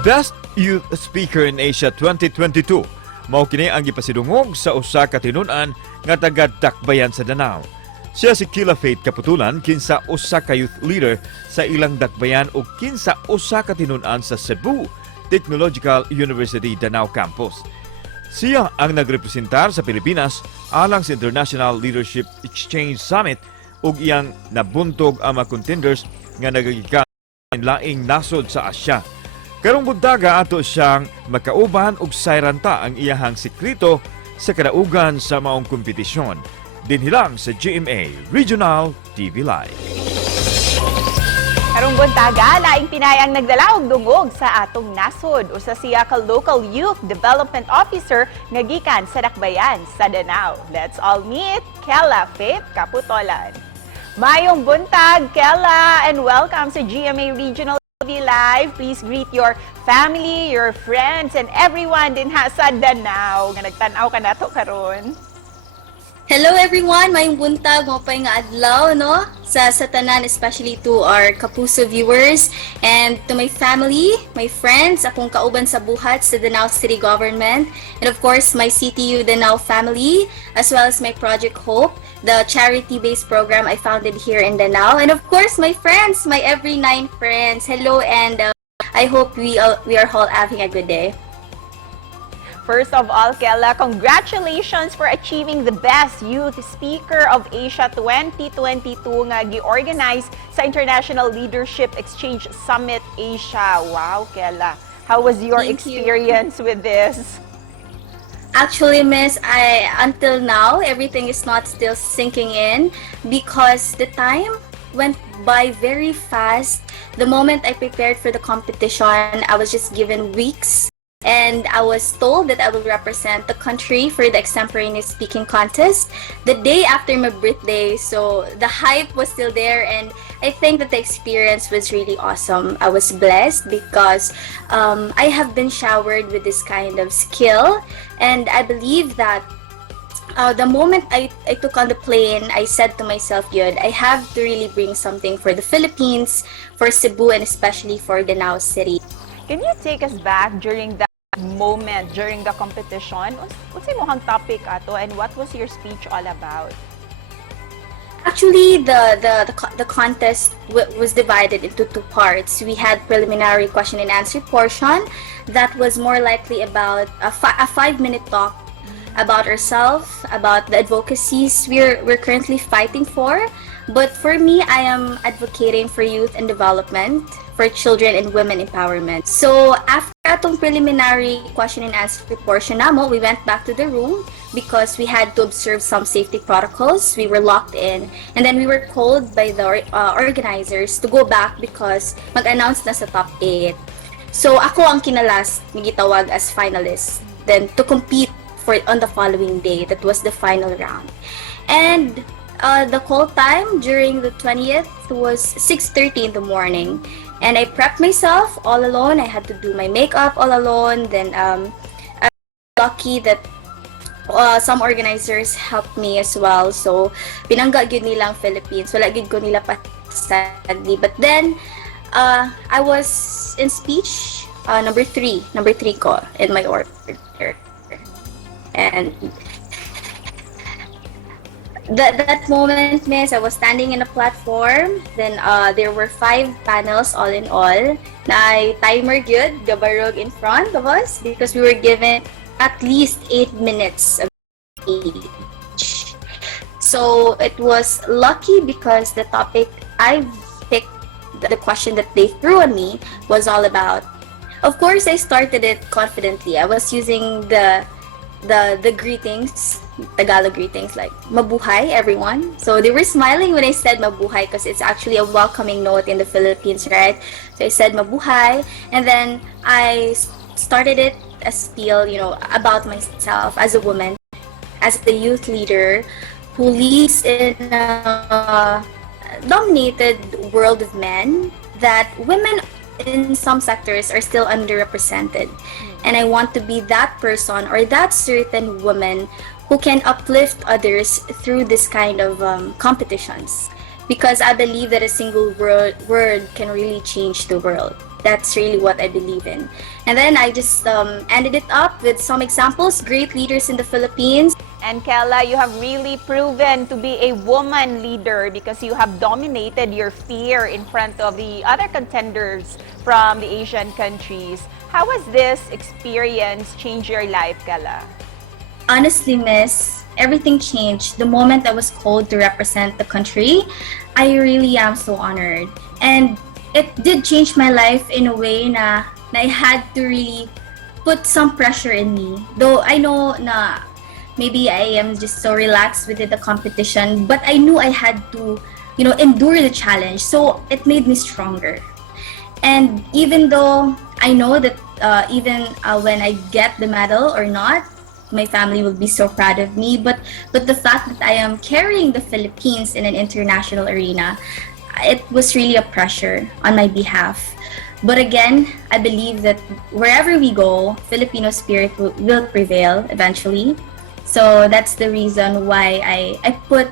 Best Youth Speaker in Asia 2022. Mao kini ang gipasidungog sa usa ka tinun-an nga taga-dakbayan sa Danao. Siya si Khella Caputolan kinsa usa ka youth leader sa ilang dakbayan ug kinsa usa ka tinun-an sa Cebu Technological University Danao Campus. Siya ang nagrepresentar sa Pilipinas alang sa International Leadership Exchange Summit ug iyang nabuntog ang mga contenders nga nagagikan laing nasod sa Asya. Karong buntaga ato siyang makauban ug sayranta ang iyahang sekreto sa kadaugan sa maong kompetisyon. Dinhilang sa GMA Regional TV Live. Karong buntaga, laing Pinay ang nagdala og dungog sa atong nasod usa siya ka Local Youth Development Officer nga gikan sa dakbayan sa Danao. Let's all meet Khella Caputolan. Mayong buntag, Khella, and welcome sa GMA Regional TV Live. Please greet your family, your friends, and everyone din ha sa Danao nga nagtan-aw ka nato karon. Hello everyone, mayong buntag mo pa nga adlaw no sa tanan, especially to our Kapuso viewers and to my family, my friends, akong kauban sa buhat sa Danao City Government, and of course my CTU Danao family, as well as my Project Hope, the charity-based program I founded here in Danao, and of course my friends, my every 9 friends. Hello, and I hope we are all having a good day. First of all, Khella, congratulations for achieving the Best Youth Speaker of Asia 2022 nga gi-organize sa International Leadership Exchange Summit Asia. Wow, Khella. How was your experience with this? Actually, Miss, until now, everything is not still sinking in because the time went by very fast. The moment I prepared for the competition, I was just given weeks. And I was told that I will represent the country for the extemporaneous speaking contest the day after my birthday. So the hype was still there, and I think that the experience was really awesome. I was blessed because I have been showered with this kind of skill, and I believe that the moment I took on the plane, I said to myself, "Gyud, I have to really bring something for the Philippines, for Cebu, and especially for Danao City." Can you take us back during that moment, during the competition? What's yung topic ato, and what was your speech all about? Actually, the contest was divided into 2 parts. We had preliminary question and answer portion that was more likely about a 5-minute talk about ourselves, about the advocacies we're currently fighting for. But for me, I am advocating for youth and development, for children and women empowerment. So after atong preliminary question and answer portion namo, we went back to the room because we had to observe some safety protocols. We were locked in, and then we were called by the organizers to go back because mag-announce na sa top 8. So ako ang kinalas, gitawag as finalist, then to compete on the following day. That was the final round. And the call time during the 20th was 6:30 in the morning, and I prepped myself all alone. I had to do my makeup all alone. Then I'm lucky that some organizers helped me as well. So pinangga gyud nilang Philippines. Wala gyud ko nila pa sadly. But then I was in speech number 3 ko in my order. And that moment, Miss, I was standing in a platform. Then there were 5 panels all in all. Na timer gyud gabarog in front of us because we were given at least 8 minutes of each. So it was lucky because the topic I picked, the question that they threw at me was all about. Of course, I started it confidently. I was using the greetings, Tagalog greetings, like mabuhay everyone. So they were smiling when I said mabuhay because it's actually a welcoming note in the Philippines, right? So I said mabuhay, and then I started it as spiel, about myself as a woman, as the youth leader who leads in a dominated world of men, that women in some sectors are still underrepresented. And I want to be that person or that certain woman who can uplift others through this kind of competitions. because I believe that a single word can really change the world. That's really what I believe in. And then I just ended it up with some examples, great leaders in the Philippines. And Khella, you have really proven to be a woman leader because you have dominated your fear in front of the other contenders from the Asian countries. How has this experience changed your life, Khella? Honestly, miss, everything changed the moment I was called to represent the country. I really am so honored. And it did change my life in a way na I had to really put some pressure in me. Though I know na maybe I am just so relaxed within the competition, but I knew I had to, endure the challenge. So it made me stronger. And even though I know that even when I get the medal or not, my family will be so proud of me. But the fact that I am carrying the Philippines in an international arena, it was really a pressure on my behalf. But again, I believe that wherever we go, Filipino spirit will prevail eventually. So that's the reason why I put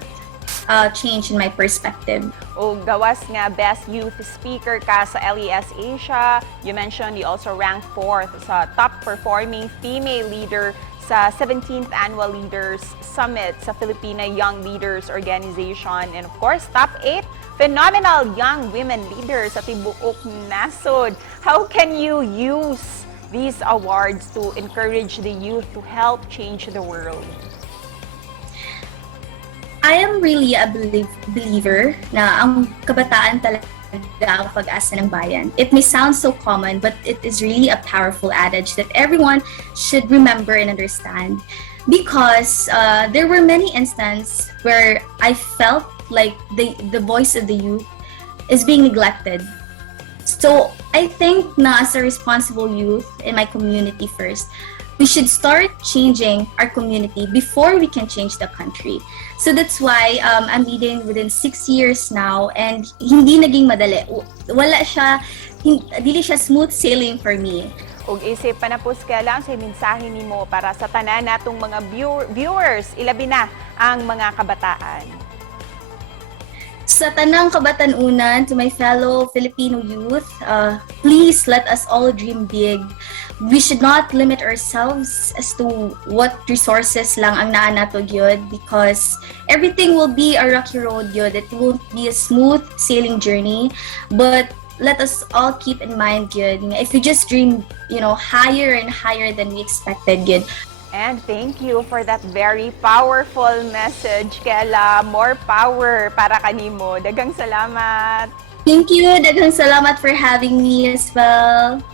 change in my perspective. O gawas nga Best Youth Speaker ka sa LES Asia. You mentioned you also ranked 4th sa top performing female leader sa 17th Annual Leaders Summit sa Filipina Young Leaders Organization. And of course, top 8 phenomenal young women leaders sa tibuok nasod. How can you use these awards to encourage the youth to help change the world? I am really a believer na ang kabataan talaga ang pag-asa ng bayan. It may sound so common, but it is really a powerful adage that everyone should remember and understand. Because there were many instances where I felt like the voice of the youth is being neglected. So I think na as a responsible youth in my community first, we should start changing our community before we can change the country. So that's why I'm leading within 6 years now, and hindi naging madali. Dili siya smooth sailing for me. Ug isip pa na po Khella sa mensahe nimo para sa tanan natong mga viewers, ilabi na ang mga kabataan. Sa tanang kabatanunan, to my fellow Filipino youth, please let us all dream big. We should not limit ourselves as to what resources lang ang naa nato gyud, because everything will be a rocky road gyud. It won't be a smooth sailing journey, but let us all keep in mind gyud, if we just dream, higher and higher than we expected gyud. And thank you for that very powerful message, Khella. More power para kanimo. Daghang salamat. Thank you. Daghang salamat for having me as well.